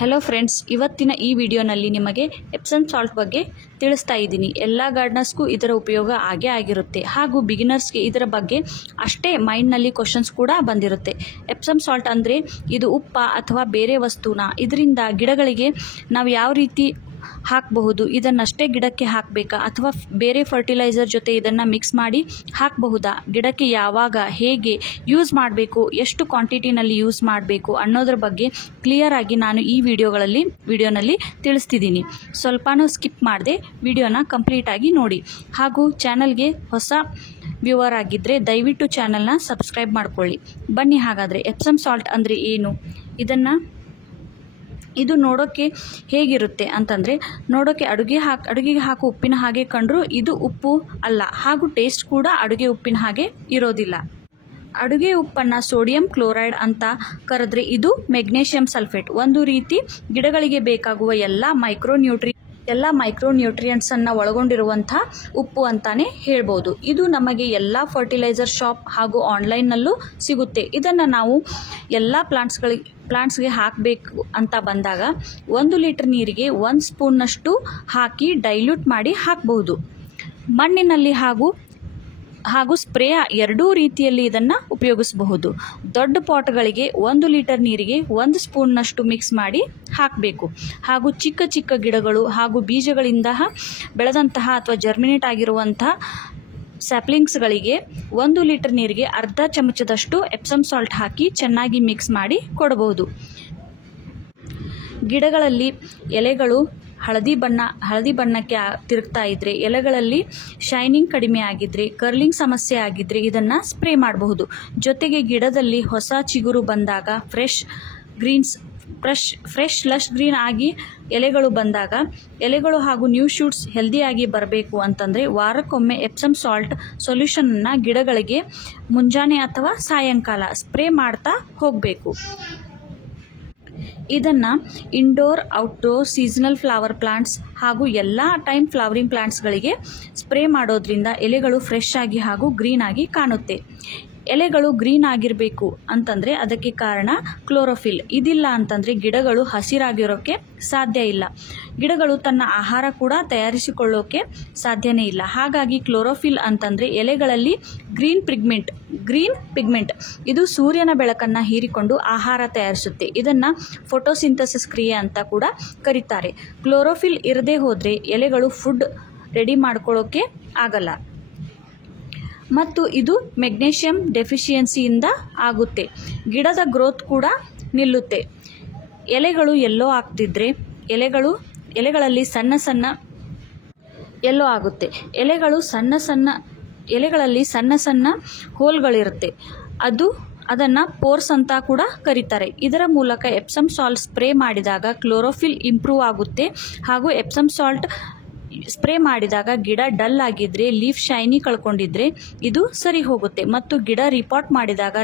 Hello friends, ಇವತ್ತಿನ ಈ ವಿಡಿಯೋನಲ್ಲಿ ನಿಮಗೆ ಎಪ್ಸಮ್ ಸಾಲ್ಟ್ ಬಗ್ಗೆ ತಿಳಿಸ್ತಾ ಇದ್ದೀನಿ. ಎಲ್ಲ ಗಾರ್ಡನರ್ಸ್ಗೂ ಇದರ ಉಪಯೋಗ ಆಗೇ ಆಗಿರುತ್ತೆ ಹಾಗೂ ಬಿಗಿನರ್ಸ್ಗೆ ಇದರ ಬಗ್ಗೆ ಅಷ್ಟೇ ಮೈಂಡ್ನಲ್ಲಿ ಕ್ವಶನ್ಸ್ ಕೂಡ ಬಂದಿರುತ್ತೆ. ಎಪ್ಸಮ್ ಸಾಲ್ಟ್ ಅಂದರೆ ಇದು ಉಪ್ಪ ಅಥವಾ ಬೇರೆ ವಸ್ತುನ, ಇದರಿಂದ ಗಿಡಗಳಿಗೆ ನಾವು ಯಾವ ರೀತಿ ಹಾಕಬಹುದು, ಇದನ್ನಷ್ಟೇ ಗಿಡಕ್ಕೆ ಹಾಕಬೇಕಾ ಅಥವಾ ಬೇರೆ ಫರ್ಟಿಲೈಸರ್ ಜೊತೆ ಇದನ್ನು ಮಿಕ್ಸ್ ಮಾಡಿ ಹಾಕಬಹುದಾ, ಗಿಡಕ್ಕೆ ಯಾವಾಗ ಹೇಗೆ ಯೂಸ್ ಮಾಡಬೇಕು, ಎಷ್ಟು ಕ್ವಾಂಟಿಟಿನಲ್ಲಿ ಯೂಸ್ ಮಾಡಬೇಕು ಅನ್ನೋದ್ರ ಬಗ್ಗೆ ಕ್ಲಿಯರ್ ಆಗಿ ನಾನು ಈ ವಿಡಿಯೋನಲ್ಲಿ ತಿಳಿಸ್ತಿದ್ದೀನಿ. ಸ್ವಲ್ಪನೂ ಸ್ಕಿಪ್ ಮಾಡದೆ ವಿಡಿಯೋನ ಕಂಪ್ಲೀಟಾಗಿ ನೋಡಿ. ಹಾಗೂ ಚಾನಲ್ಗೆ ಹೊಸ ವ್ಯೂವರ್ ಆಗಿದ್ದರೆ ದಯವಿಟ್ಟು ಚಾನಲ್ನ ಸಬ್ಸ್ಕ್ರೈಬ್ ಮಾಡ್ಕೊಳ್ಳಿ. ಬನ್ನಿ ಹಾಗಾದರೆ ಎಪ್ಸಮ್ ಸಾಲ್ಟ್ ಅಂದರೆ ಏನು, ಇದು ನೋಡೋಕ್ಕೆ ಹೇಗಿರುತ್ತೆ ಅಂತಂದರೆ, ನೋಡೋಕ್ಕೆ ಅಡುಗೆಗೆ ಹಾಕೋ ಉಪ್ಪಿನ ಹಾಗೆ ಕಂಡ್ರೂ ಇದು ಉಪ್ಪು ಅಲ್ಲ, ಹಾಗೂ ಟೇಸ್ಟ್ ಕೂಡ ಅಡುಗೆ ಉಪ್ಪಿನ ಹಾಗೆ ಇರೋದಿಲ್ಲ. ಅಡುಗೆ ಉಪ್ಪನ್ನು ಸೋಡಿಯಂ ಕ್ಲೋರೈಡ್ ಅಂತ ಕರೆದ್ರೆ ಇದು ಮೆಗ್ನೀಷಿಯಂ ಸಲ್ಫೇಟ್. ಒಂದು ರೀತಿ ಗಿಡಗಳಿಗೆ ಬೇಕಾಗುವ ಎಲ್ಲ ಮೈಕ್ರೋನ್ಯೂಟ್ರಿಯೆಂಟ್ಸನ್ನು ಒಳಗೊಂಡಿರುವಂಥ ಉಪ್ಪು ಅಂತಾನೆ ಹೇಳ್ಬೋದು. ಇದು ನಮಗೆ ಎಲ್ಲ ಫರ್ಟಿಲೈಸರ್ ಶಾಪ್ ಹಾಗೂ ಆನ್ಲೈನ್ನಲ್ಲೂ ಸಿಗುತ್ತೆ. ಇದನ್ನು ನಾವು ಎಲ್ಲ ಪ್ಲಾಂಟ್ಸ್ಗೆ ಹಾಕಬೇಕು ಅಂತ ಬಂದಾಗ 1 ಲೀಟರ್ ನೀರಿಗೆ 1 ಸ್ಪೂನ್ನಷ್ಟು ಹಾಕಿ ಡೈಲ್ಯೂಟ್ ಮಾಡಿ ಹಾಕಬಹುದು. ಮಣ್ಣಿನಲ್ಲಿ ಹಾಗೂ ಸ್ಪ್ರೇ ಎರಡೂ ರೀತಿಯಲ್ಲಿ ಇದನ್ನು ಉಪಯೋಗಿಸಬಹುದು. ದೊಡ್ಡ ಪಾಟ್ಗಳಿಗೆ 1 ಲೀಟರ್ ನೀರಿಗೆ 1 ಸ್ಪೂನ್ನಷ್ಟು ಮಿಕ್ಸ್ ಮಾಡಿ ಹಾಕಬೇಕು. ಹಾಗೂ ಚಿಕ್ಕ ಚಿಕ್ಕ ಗಿಡಗಳು ಹಾಗೂ ಬೀಜಗಳಿಂದ ಬೆಳೆದಂತಹ ಅಥವಾ ಜರ್ಮಿನೇಟ್ ಆಗಿರುವಂತಹ ಸ್ಯಾಪ್ಲಿಂಗ್ಸ್ಗಳಿಗೆ 1 ಲೀಟರ್ ನೀರಿಗೆ ಅರ್ಧ ಚಮಚದಷ್ಟು ಎಪ್ಸಮ್ ಸಾಲ್ಟ್ ಹಾಕಿ ಚೆನ್ನಾಗಿ ಮಿಕ್ಸ್ ಮಾಡಿ ಕೊಡಬಹುದು. ಗಿಡಗಳಲ್ಲಿ ಎಲೆಗಳು ಹಳದಿ ಬಣ್ಣಕ್ಕೆ ತಿರುಗ್ತಾ ಇದ್ದರೆ, ಎಲೆಗಳಲ್ಲಿ ಶೈನಿಂಗ್ ಕಡಿಮೆ ಆಗಿದ್ರೆ, ಕರ್ಲಿಂಗ್ ಸಮಸ್ಯೆ ಆಗಿದ್ರೆ ಇದನ್ನು ಸ್ಪ್ರೇ ಮಾಡಬಹುದು. ಜೊತೆಗೆ ಗಿಡದಲ್ಲಿ ಹೊಸ ಚಿಗುರು ಬಂದಾಗ ಫ್ರೆಶ್ ಲಶ್ ಗ್ರೀನ್ ಆಗಿ ಎಲೆಗಳು ಬಂದಾಗ, ಎಲೆಗಳು ಹಾಗೂ ನ್ಯೂ ಶೂಟ್ಸ್ ಹೆಲ್ದಿಯಾಗಿ ಬರಬೇಕು ಅಂತಂದರೆ ವಾರಕ್ಕೊಮ್ಮೆ ಎಪ್ಸಮ್ ಸಾಲ್ಟ್ ಸೊಲ್ಯೂಷನನ್ನು ಗಿಡಗಳಿಗೆ ಮುಂಜಾನೆ ಅಥವಾ ಸಾಯಂಕಾಲ ಸ್ಪ್ರೇ ಮಾಡ್ತಾ ಹೋಗಬೇಕು. ಇದನ್ನು indoor, outdoor, seasonal flower plants ಹಾಗೂ ಎಲ್ಲ ಟೈಮ್ ಫ್ಲವರಿಂಗ್ ಪ್ಲಾಂಟ್ಸ್ಗಳಿಗೆ ಸ್ಪ್ರೇ ಮಾಡೋದ್ರಿಂದ ಎಲೆಗಳು ಫ್ರೆಶ್ ಆಗಿ ಹಾಗೂ ಗ್ರೀನ್ ಆಗಿ ಕಾಣುತ್ತೆ. ಎಲೆಗಳು ಗ್ರೀನ್ ಆಗಿರಬೇಕು ಅಂತಂದರೆ ಅದಕ್ಕೆ ಕಾರಣ ಕ್ಲೋರೋಫಿಲ್. ಇದಿಲ್ಲ ಅಂತಂದರೆ ಗಿಡಗಳು ಹಸಿರಾಗಿರೋಕ್ಕೆ ಸಾಧ್ಯ ಇಲ್ಲ. ಗಿಡಗಳು ತನ್ನ ಆಹಾರ ಕೂಡ ತಯಾರಿಸಿಕೊಳ್ಳೋಕೆ ಸಾಧ್ಯನೇ ಇಲ್ಲ. ಹಾಗಾಗಿ ಕ್ಲೋರೋಫಿಲ್ ಅಂತಂದರೆ ಎಲೆಗಳಲ್ಲಿ ಗ್ರೀನ್ ಪಿಗ್ಮೆಂಟ್ ಇದು ಸೂರ್ಯನ ಬೆಳಕನ್ನು ಹೀರಿಕೊಂಡು ಆಹಾರ ತಯಾರಿಸುತ್ತೆ. ಇದನ್ನು ಫೋಟೋಸಿಂಥಸಿಸ್ ಕ್ರಿಯೆ ಅಂತ ಕೂಡ ಕರೀತಾರೆ. ಕ್ಲೋರೋಫಿಲ್ ಇರದೇ ಹೋದರೆ ಎಲೆಗಳು ಫುಡ್ ರೆಡಿ ಮಾಡ್ಕೊಳ್ಳೋಕೆ ಆಗಲ್ಲ. ಮತ್ತು ಇದು ಮೆಗ್ನೀಷಿಯಂ ಡೆಫಿಷಿಯನ್ಸಿಯಿಂದ ಆಗುತ್ತೆ. ಗಿಡದ ಗ್ರೋತ್ ಕೂಡ ನಿಲ್ಲುತ್ತೆ. ಎಲೆಗಳು ಎಲ್ಲೋ ಆಗ್ತಿದ್ರೆ ಎಲೆಗಳಲ್ಲಿ ಸಣ್ಣ ಎಲ್ಲೋ ಆಗುತ್ತೆ. ಎಲೆಗಳಲ್ಲಿ ಸಣ್ಣ ಹೋಲ್ಗಳಿರುತ್ತೆ. ಅದನ್ನು ಪೋರ್ಸ್ ಅಂತ ಕೂಡ ಕರೀತಾರೆ. ಇದರ ಮೂಲಕ ಎಪ್ಸಮ್ ಸಾಲ್ಟ್ ಸ್ಪ್ರೇ ಮಾಡಿದಾಗ ಕ್ಲೋರೋಫಿಲ್ ಇಂಪ್ರೂವ್ ಆಗುತ್ತೆ. ಹಾಗೂ ಎಪ್ಸಮ್ ಸಾಲ್ಟ್ ಸ್ಪ್ರೇ ಮಾಡಿದಾಗ ಗಿಡ ಡಲ್ ಆಗಿದ್ರೆ, ಲೀಫ್ ಶೈನಿ ಕಳ್ಕೊಂಡಿದ್ರೆ ಇದು ಸರಿ ಹೋಗುತ್ತೆ. ಮತ್ತು ಗಿಡ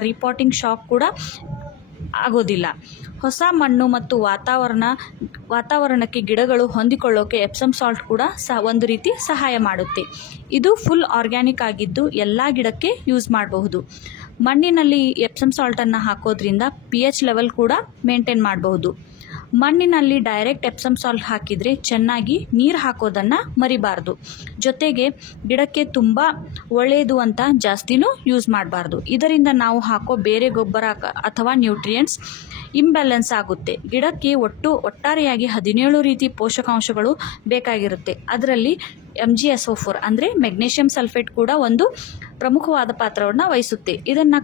ರಿಪಾಟಿಂಗ್ ಶಾಕ್ ಕೂಡ ಆಗೋದಿಲ್ಲ. ಹೊಸ ಮಣ್ಣು ಮತ್ತು ವಾತಾವರಣಕ್ಕೆ ಗಿಡಗಳು ಹೊಂದಿಕೊಳ್ಳೋಕೆ ಎಪ್ಸಮ್ ಸಾಲ್ಟ್ ಕೂಡ ಒಂದು ರೀತಿ ಸಹಾಯ ಮಾಡುತ್ತೆ. ಇದು ಫುಲ್ ಆರ್ಗ್ಯಾನಿಕ್ ಆಗಿದ್ದು ಎಲ್ಲ ಗಿಡಕ್ಕೆ ಯೂಸ್ ಮಾಡಬಹುದು. ಮಣ್ಣಿನಲ್ಲಿ ಎಪ್ಸಮ್ ಸಾಲ್ಟನ್ನು ಹಾಕೋದ್ರಿಂದ pH ಲೆವೆಲ್ ಕೂಡ ಮೇಂಟೈನ್ ಮಾಡಬಹುದು. ಮಣ್ಣಿನಲ್ಲಿ ಡೈರೆಕ್ಟ್ ಎಪ್ಸಮ್ ಸಾಲ್ಟ್ ಹಾಕಿದರೆ ಚೆನ್ನಾಗಿ ನೀರು ಹಾಕೋದನ್ನು ಮರಿಬಾರ್ದು. ಜೊತೆಗೆ ಗಿಡಕ್ಕೆ ತುಂಬ ಒಳ್ಳೆಯದು ಅಂತ ಜಾಸ್ತಿನೂ ಯೂಸ್ ಮಾಡಬಾರ್ದು. ಇದರಿಂದ ನಾವು ಹಾಕೋ ಬೇರೆ ಗೊಬ್ಬರ ಅಥವಾ ನ್ಯೂಟ್ರಿಯೆಂಟ್ಸ್ ಇಂಬ್ಯಾಲೆನ್ಸ್ ಆಗುತ್ತೆ. ಗಿಡಕ್ಕೆ ಒಟ್ಟಾರೆಯಾಗಿ 17 ರೀತಿ ಪೋಷಕಾಂಶಗಳು ಬೇಕಾಗಿರುತ್ತೆ. ಅದರಲ್ಲಿ MgSO4 ಅಂದರೆ ಮೆಗ್ನೀಷಿಯಂ ಸಲ್ಫೇಟ್ ಕೂಡ ಒಂದು ಪ್ರಮುಖವಾದ ಪಾತ್ರವನ್ನು ವಹಿಸುತ್ತೆ. ಇದನ್ನು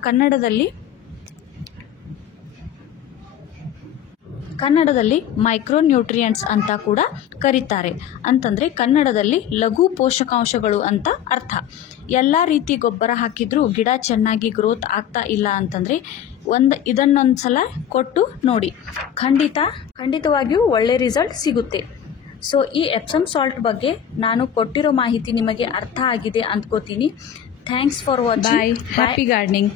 ಕನ್ನಡದಲ್ಲಿ ಮೈಕ್ರೋನ್ಯೂಟ್ರಿಯೆಂಟ್ಸ್ ಅಂತ ಕೂಡ ಕರೀತಾರೆ. ಅಂತಂದರೆ ಕನ್ನಡದಲ್ಲಿ ಲಘು ಪೋಷಕಾಂಶಗಳು ಅಂತ ಅರ್ಥ. ಎಲ್ಲ ರೀತಿ ಗೊಬ್ಬರ ಹಾಕಿದ್ರೂ ಗಿಡ ಚೆನ್ನಾಗಿ ಗ್ರೋತ್ ಆಗ್ತಾ ಇಲ್ಲ ಅಂತಂದರೆ ಇದನ್ನೊಂದು ಸಲ ಕೊಟ್ಟು ನೋಡಿ, ಖಂಡಿತವಾಗಿಯೂ ಒಳ್ಳೆ ರಿಸಲ್ಟ್ ಸಿಗುತ್ತೆ. ಸೊ ಈ ಎಪ್ಸಮ್ ಸಾಲ್ಟ್ ಬಗ್ಗೆ ನಾನು ಕೊಟ್ಟಿರೋ ಮಾಹಿತಿ ನಿಮಗೆ ಅರ್ಥ ಆಗಿದೆ ಅಂದ್ಕೋತೀನಿ. Thanks for watching. Happy gardening.